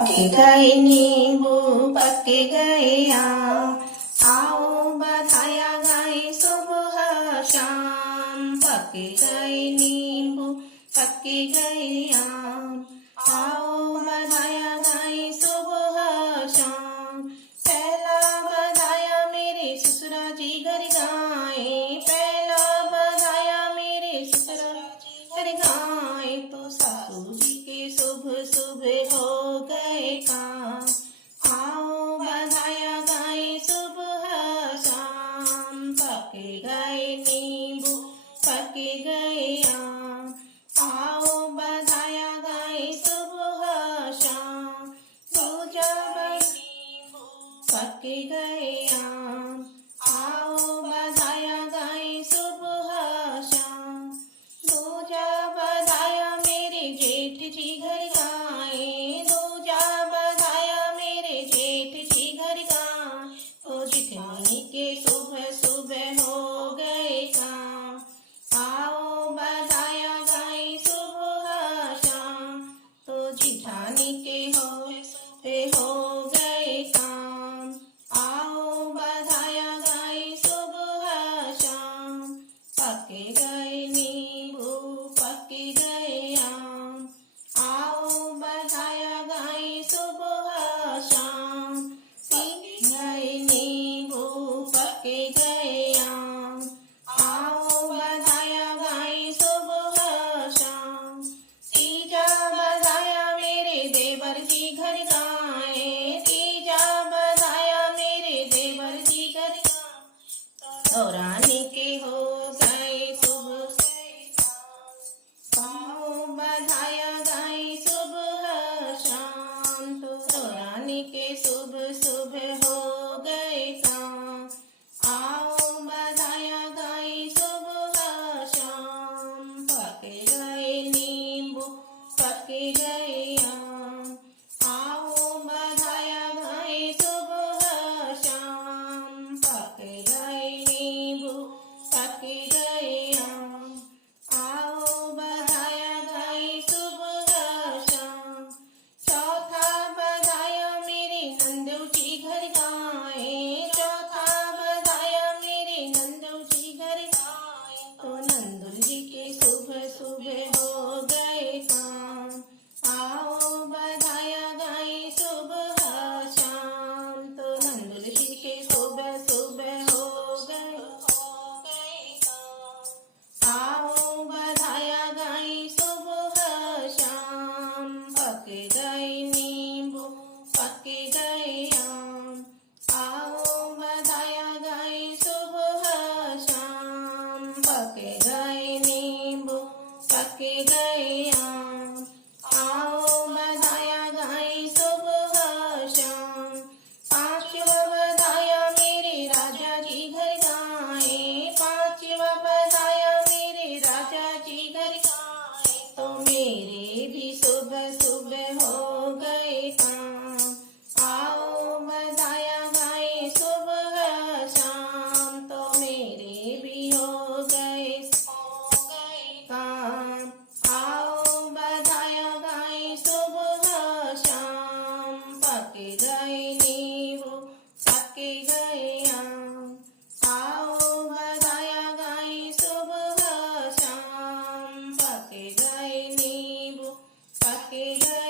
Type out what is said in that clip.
पक गए नींबू पक गए आम, आओ बधाया गाए सुबह शाम। पक गए नींबू पक गए आम, आओ बधाया गाए सुबह शाम। पहला बधाया मेरे ससुरा जी घर गाए, पहला बधाया मेरे ससुरा जी घर गाए, तो सासू जी के शुभ शुभ हो गए काम। आओ बधाया गाए सुबह शाम। पक गए नींबू पक गए आम, आओ बधाया गाए सुबह शाम। दूजा नींबू पक गए आम, आओ बधाया गाए सुबह शाम। दूजा बधाया मेरे जेठ जी घर गाए, दूजा बधाया मेरे जेठ जी घर गाए, तो जिठनी के सुबह सुबह हो गए काम। आओ बधाया गाए सुबह शाम, तो जिठानी के हो गए काम। आओ बधाया गाए सुबह शाम। पक गए नींबू पक गए आम, आओ बधाया गाए सुबह शाम। पक गए नींबू पक गए आम, आओ बधाया गाए सुबह शाम। तीजा बधाया मेरे देवर जी घर गाए, तीजा बधाया मेरे देवर जी घर गाए, तो रानी के हो गए सुबह। आओ बधाया गाए सुबह शाम, तो रानी के शुभ शुभ हो गए काम। आओ बधाया गाए सुबह शाम। पक गए नींबू पक गए आम, आओ बधाया गाए सुबह शाम। पक गए नींबू पक गए आम, आओ बधाया गाए सुबह शाम। चौथा बधाया मेरे नंदू जी घर गाए, चौथा बधाया मेरे नंदू जी घर गाए, तो नंदू जी के सुबह सुबह हो गए काम। आओ बधाया गाए सुबह शाम, तो नंदू जी के सुबह सुबह हो गए काम। आओ बधाया गाए सुबह शाम। पक गए नींबू पक गए आम, आओ बधाया गाए सुबह शाम। पक गए नींबू पक गए आम, आओ बधाया गाए सुबह शाम। पांचवा बधाया मेरे राजा जी घर गाए, पांचवा बधाया मेरे राजा जी घर गाए, तो मेरे भी सुबह सुबह हो गए काम। आओ बधाया गाए सुबह शाम, तो मेरे भी हो गए काम। आओ बधाया गाए सुबह शाम। पक गए नींबू पक गए आम, आओ बधाया गाए सुबह शाम। पक गए नींबू पक गए